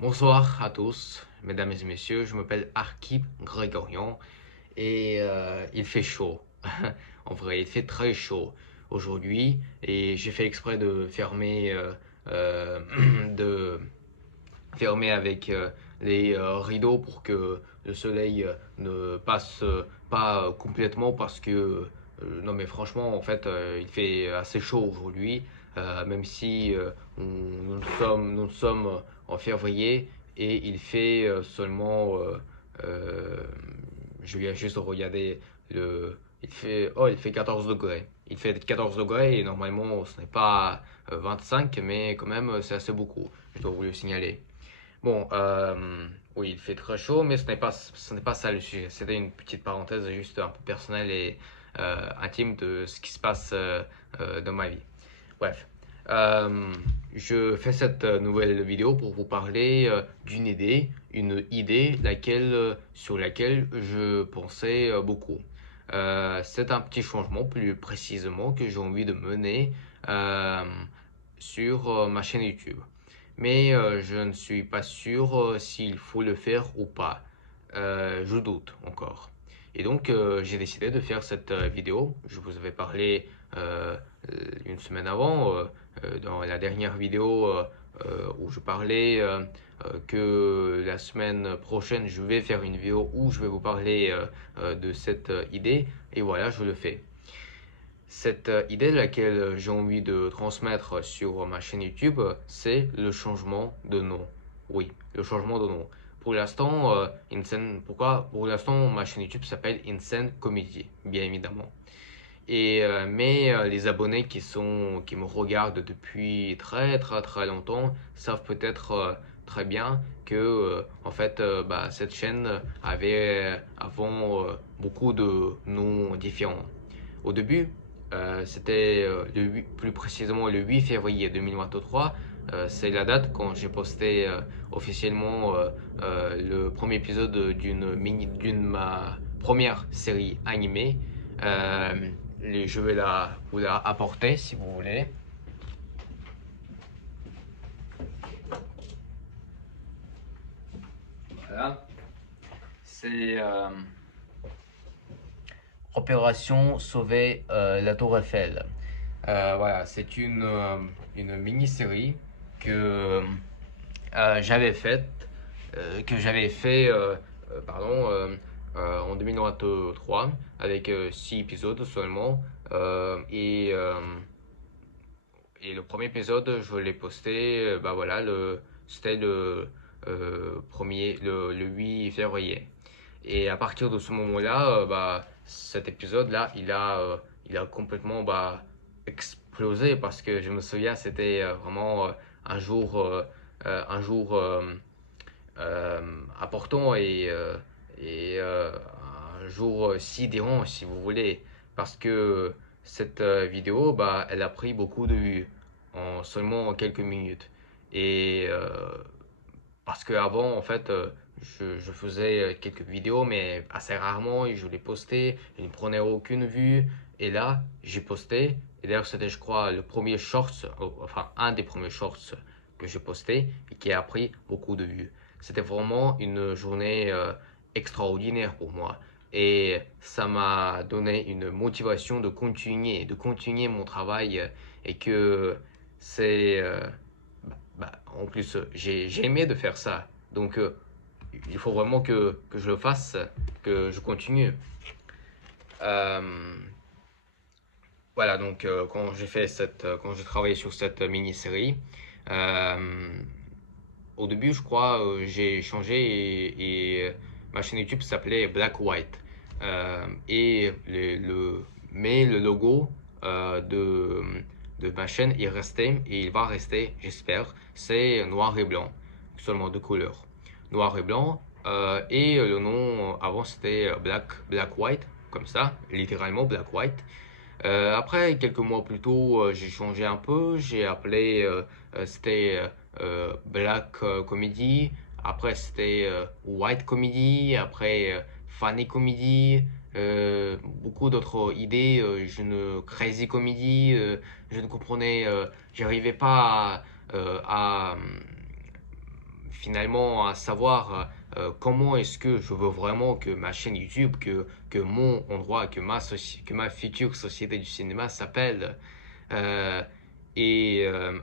Bonsoir à tous, mesdames et messieurs, je m'appelle Archip Grégorian et il fait chaud. En vrai, il fait très chaud aujourd'hui et j'ai fait exprès de fermer, euh, de fermer avec les rideaux pour que le soleil ne passe pas complètement parce que non mais franchement en fait il fait assez chaud aujourd'hui même si nous sommes en février et il fait seulement euh, je viens juste de regarder il fait 14 degrés. Il fait 14 degrés et normalement ce n'est pas 25 mais quand même c'est assez beaucoup. Je dois vous le signaler. Bon, oui, il fait très chaud, mais ce n'est pas ça le sujet. C'était une petite parenthèse juste un peu personnelle et intime de ce qui se passe dans ma vie. Bref, Euh, je fais cette nouvelle vidéo pour vous parler d'une idée, une idée sur laquelle je pensais beaucoup. C'est un petit changement, plus précisément, que j'ai envie de mener euh, sur ma chaîne YouTube. Mais je ne suis pas sûr s'il faut le faire ou pas. Je doute encore. Et donc, j'ai décidé de faire cette vidéo. Je vous avais parlé euh, une semaine avant, dans la dernière vidéo où je parlais que la semaine prochaine, je vais faire une vidéo où je vais vous parler de cette idée. Et voilà, je le fais. Cette idée de laquelle j'ai envie de transmettre sur ma chaîne YouTube, c'est le changement de nom. Oui, le changement de nom. Pour l'instant, pourquoi? Pour l'instant, ma chaîne YouTube s'appelle Insane Comedy, bien évidemment. Mais les abonnés qui me regardent depuis très très très longtemps savent peut-être très bien que en fait cette chaîne avait avant beaucoup de noms différents. Au début, c'était plus précisément le 8 février 2023. C'est la date quand j'ai posté officiellement le premier épisode d'une ma première série animée. Euh, je vais vous la apporter si vous voulez. Voilà. C'est Opération Sauver la Tour Eiffel. Voilà, c'est une mini-série que j'avais faite, que j'avais fait pardon, en 2023 avec 6 épisodes seulement. Et le premier épisode, je l'ai posté, bah voilà, c'était le 8 février. Et à partir de ce moment-là, cet épisode-là, il a complètement explosé parce que je me souviens, c'était vraiment un jour important et un jour sidérant, si vous voulez, parce que cette vidéo, elle a pris beaucoup de vues en seulement quelques minutes. Et parce qu'avant, en fait, je faisais quelques vidéos, mais assez rarement, et je les postais, je ne prenais aucune vue. Et là, j'ai posté, et d'ailleurs, c'était, je crois, le premier shorts, enfin, un des premiers shorts que j'ai posté, et qui a pris beaucoup de vues. C'était vraiment une journée extraordinaire pour moi. Et ça m'a donné une motivation de continuer mon travail, et que c'est en plus, j'ai aimé de faire ça. Donc, il faut vraiment que je le fasse, que je continue. Euh, voilà, donc quand j'ai travaillé sur cette mini-série, euh, au début, je crois, j'ai changé et ma chaîne YouTube s'appelait Black White. Mais le logo de ma chaîne est resté et il va rester, j'espère. C'est noir et blanc, seulement deux couleurs. Noir et blanc. Et le nom avant c'était Black White, comme ça, littéralement Black White. Après, quelques mois plus tôt, j'ai changé un peu. J'ai appelé, c'était Black Comedy. Après, c'était White Comedy. Après, Funny Comedy. Beaucoup d'autres idées. Crazy Comedy. Je ne comprenais, j'arrivais pas à finalement à savoir comment est-ce que je veux vraiment que ma chaîne YouTube, que mon endroit, que ma future société du cinéma s'appelle. Euh,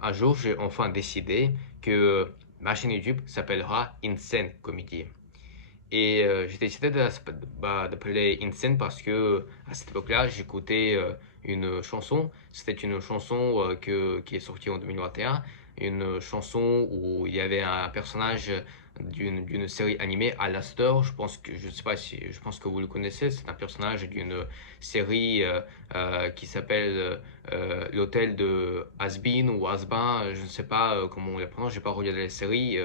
un jour, j'ai enfin décidé que ma chaîne YouTube s'appellera Insane Comedy. J'ai décidé d'appeler Insane parce que à cette époque-là, j'écoutais une chanson. C'était une chanson qui est sortie en 2021. Une chanson où il y avait un personnage d'une série animée, Alastor. Je sais pas si, je pense que vous le connaissez. C'est un personnage d'une série qui s'appelle L'Hôtel de Has-Been ou Has-Been. Je ne sais pas comment on la prononce. J'ai pas regardé la série.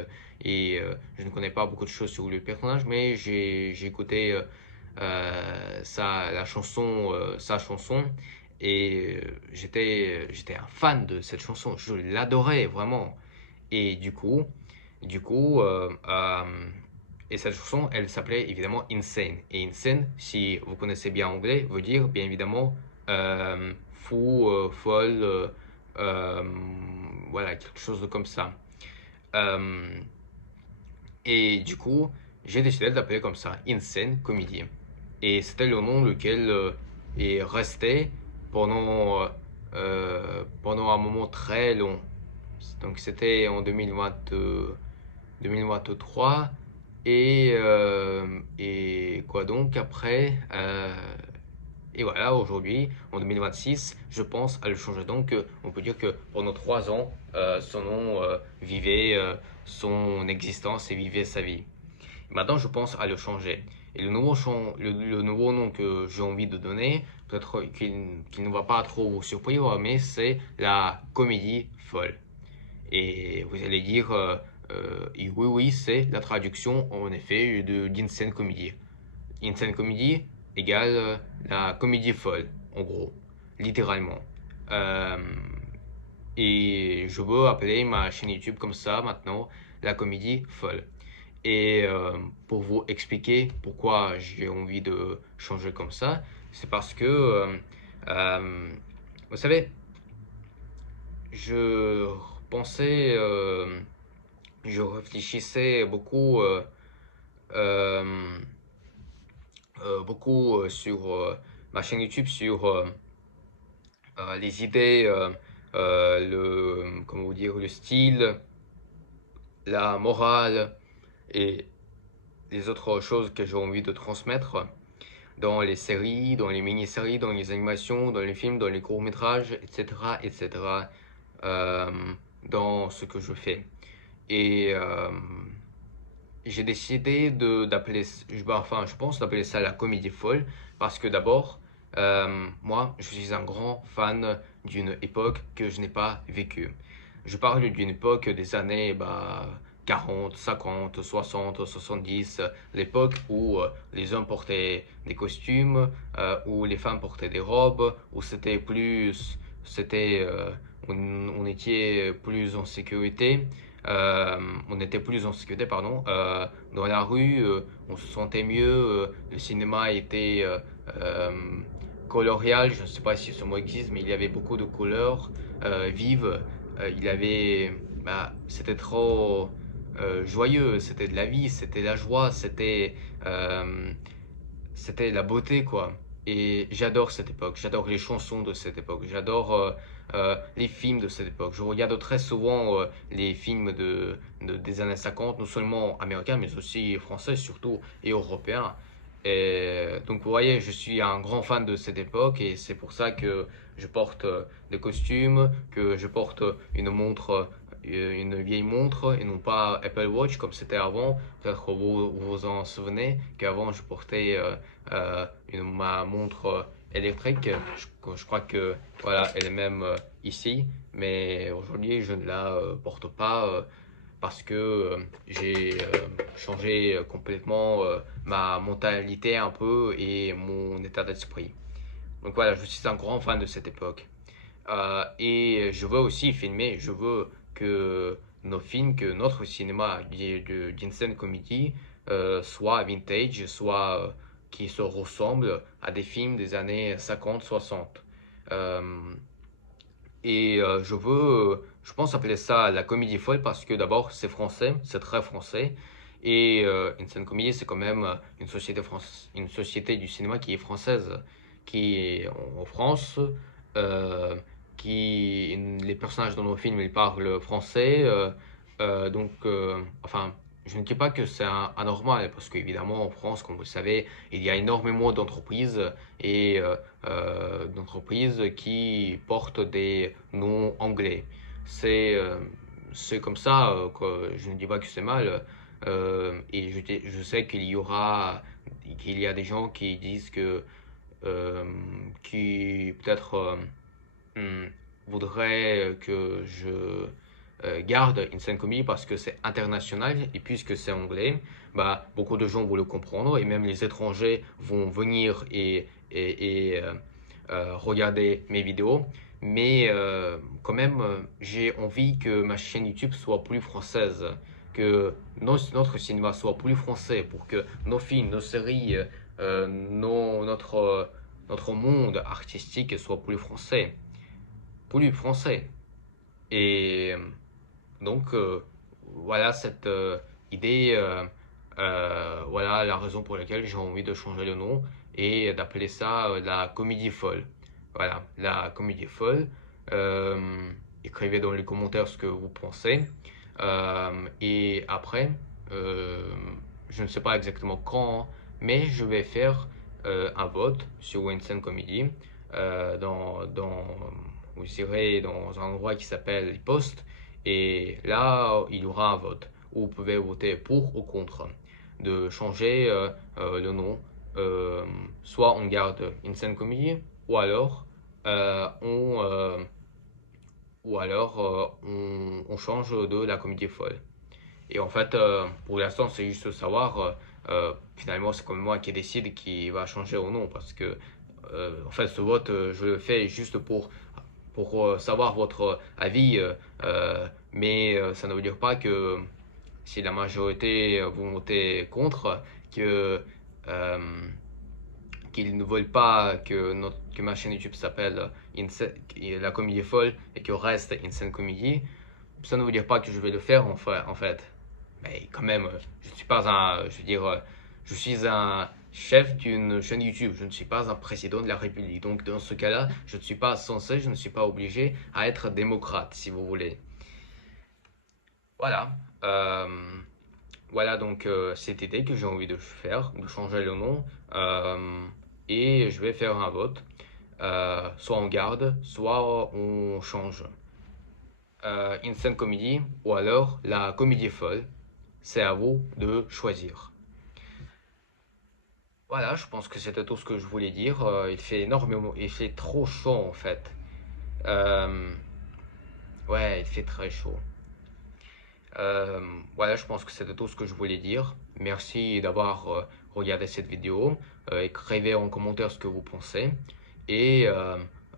Je ne connais pas beaucoup de choses sur le personnage, mais j'ai écouté sa chanson, et j'étais un fan de cette chanson. Je l'adorais vraiment. Et du coup, euh, euh, et cette chanson, elle s'appelait évidemment Insane. Et Insane, si vous connaissez bien anglais, veut dire bien évidemment fou, folle, euh, voilà, quelque chose de comme ça. Euh, et du coup, j'ai décidé de l'appeler comme ça, Insane Comedy. Et c'était le nom lequel est resté pendant un moment très long. Donc c'était en 2023. Et quoi donc après et voilà, aujourd'hui, en 2026, je pense à le changer. Donc, on peut dire que pendant 3 ans, son nom vivait son existence et vivait sa vie. Maintenant, je pense à le changer. Et le nouveau nom que j'ai envie de donner, peut-être qu'il ne va pas trop vous surprendre, mais c'est la comédie folle. Et vous allez dire, et oui, oui, c'est la traduction en effet de d'Insane Comedy. Insane Comedy égale la comédie folle, en gros, littéralement. Euh, et je veux appeler ma chaîne YouTube comme ça maintenant, la comédie folle. Pour vous expliquer pourquoi j'ai envie de changer comme ça, c'est parce que, euh, vous savez, je pensais, je réfléchissais euh, beaucoup sur ma chaîne YouTube, sur les idées, comment vous dire, le style, la morale et les autres choses que j'ai envie de transmettre dans les séries, dans les mini-séries, dans les animations, dans les films, dans les courts-métrages, etc., etc., euh, dans ce que je fais. Et j'ai décidé d'appeler, enfin, je pense d'appeler ça la comédie folle, parce que d'abord, moi, je suis un grand fan d'une époque que je n'ai pas vécue. Je parle d'une époque des années 40, 50, 60, 70, l'époque où les hommes portaient des costumes, où les femmes portaient des robes, où c'était, on était plus en sécurité. On était plus en sécurité, pardon. Dans la rue, on se sentait mieux. Le cinéma était euh, colorial. Je ne sais pas si ce mot existe, mais il y avait beaucoup de couleurs vives. C'était trop joyeux. C'était de la vie, c'était la joie, euh, c'était la beauté, quoi. Et j'adore cette époque, j'adore les chansons de cette époque, j'adore les films de cette époque. Je regarde très souvent les films des années 50, non seulement américains, mais aussi français surtout, et européens. Et donc vous voyez, je suis un grand fan de cette époque, et c'est pour ça que je porte des costumes, que je porte une vieille montre et non pas Apple Watch comme c'était avant. Peut-être vous vous en souvenez qu'avant je portais ma montre électrique. Je crois que voilà, elle est même ici, mais aujourd'hui je ne la porte pas parce que j'ai changé complètement ma mentalité un peu et mon état d'esprit. Donc voilà, je suis un grand fan de cette époque. Et je veux aussi filmer, je veux que nos films, que notre cinéma d'Insane Comedy soit vintage, soit qui se ressemble à des films des années 50-60. Euh, je pense appeler ça la comédie folle parce que d'abord c'est français, c'est très français. Et Insane Comedy, c'est quand même une société du cinéma qui est française, qui est en France, euh, les personnages dans nos films ils parlent français. Enfin, je ne dis pas que c'est anormal parce qu'évidemment en France, comme vous le savez, il y a énormément d'entreprises et d'entreprises qui portent des noms anglais. C'est euh, c'est comme ça que je ne dis pas que c'est mal. Et je sais qu'il y a des gens qui disent euh, qui peut-être hmm, voudraient que je garde Insane Comedy parce que c'est international et puisque c'est anglais, bah, beaucoup de gens vont le comprendre et même les étrangers vont venir et regarder mes vidéos. Mais quand même, j'ai envie que ma chaîne YouTube soit plus française, que notre cinéma soit plus français pour que nos films, nos séries, notre monde artistique soit plus français. Plus français. Et donc, voilà cette idée, voilà la raison pour laquelle j'ai envie de changer le nom et d'appeler ça la comédie folle. Voilà, la comédie folle. Écrivez dans les commentaires ce que vous pensez. Et après, euh, je ne sais pas exactement quand, mais je vais faire un vote sur Insane Comedy vous irez dans un endroit qui s'appelle les posts et là il y aura un vote où vous pouvez voter pour ou contre de changer le nom. Euh, Soit on garde Insane Comedy ou alors euh, on, euh, on change de la comédie folle. Et en fait, pour l'instant, c'est juste savoir, finalement, c'est comme moi qui décide qui va changer ou non. Parce que, en fait, ce vote, je le fais juste pour savoir votre avis. Mais ça ne veut dire pas que si la majorité vous votez contre, que, euh, qu'ils ne veulent pas que ma chaîne YouTube s'appelle La Comédie Folle et que reste Insane Comedy. Ça ne veut dire pas que je vais le faire en fait. Mais quand même, je ne suis pas je veux dire, je suis un chef d'une chaîne YouTube. Je ne suis pas un président de la République. Donc dans ce cas-là, je ne suis pas censé, je ne suis pas obligé à être démocrate, si vous voulez. Voilà. Voilà donc cette idée que j'ai envie de faire, de changer le nom. Et je vais faire un vote. Soit on garde, soit on change. Insane Comedy ou alors la comédie folle. C'est à vous de choisir. Voilà, je pense que c'était tout ce que je voulais dire. Il fait trop chaud en fait. Euh, ouais, il fait très chaud. Voilà, je pense que c'était tout ce que je voulais dire. Merci d'avoir regardé cette vidéo. Écrivez en commentaire ce que vous pensez. Et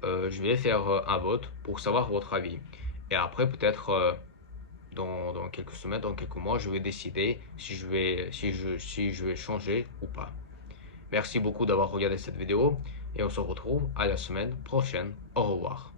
je vais faire un vote pour savoir votre avis. Et après, peut-être dans quelques semaines, dans quelques mois, je vais décider si je vais changer ou pas. Merci beaucoup d'avoir regardé cette vidéo et on se retrouve à la semaine prochaine. Au revoir.